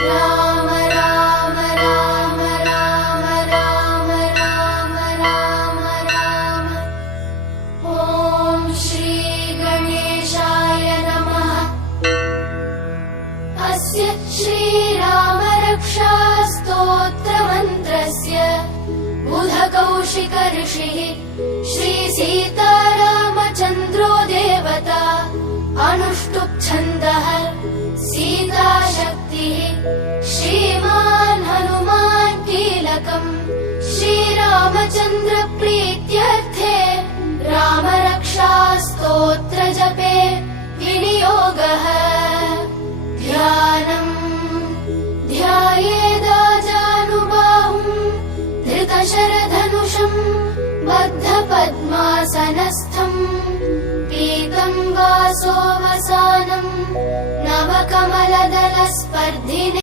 राम राम राम राम राम राम राम राम। ॐ श्री गणेशाय नमः। अस्य श्रीरामरक्षा स्तोत्रमन्त्रस्य बुधकौशिक ऋषिः श्रीसीतारामचन्द्रो देवता अनुष्टुप् छन्दः सीताशक्तिः श्रीमान् हनुमान् कीलकम् श्रीरामचन्द्र प्रीत्यर्थे रामरक्षा स्तोत्र जपे विनियोगः। ध्यानम् ध्यायेदाजानुबाहुम् धृतशरधनुषम् बद्धपद्मासनस्थम् पीतम् वासोऽवसानम् नवकमलदलस्पर्धिने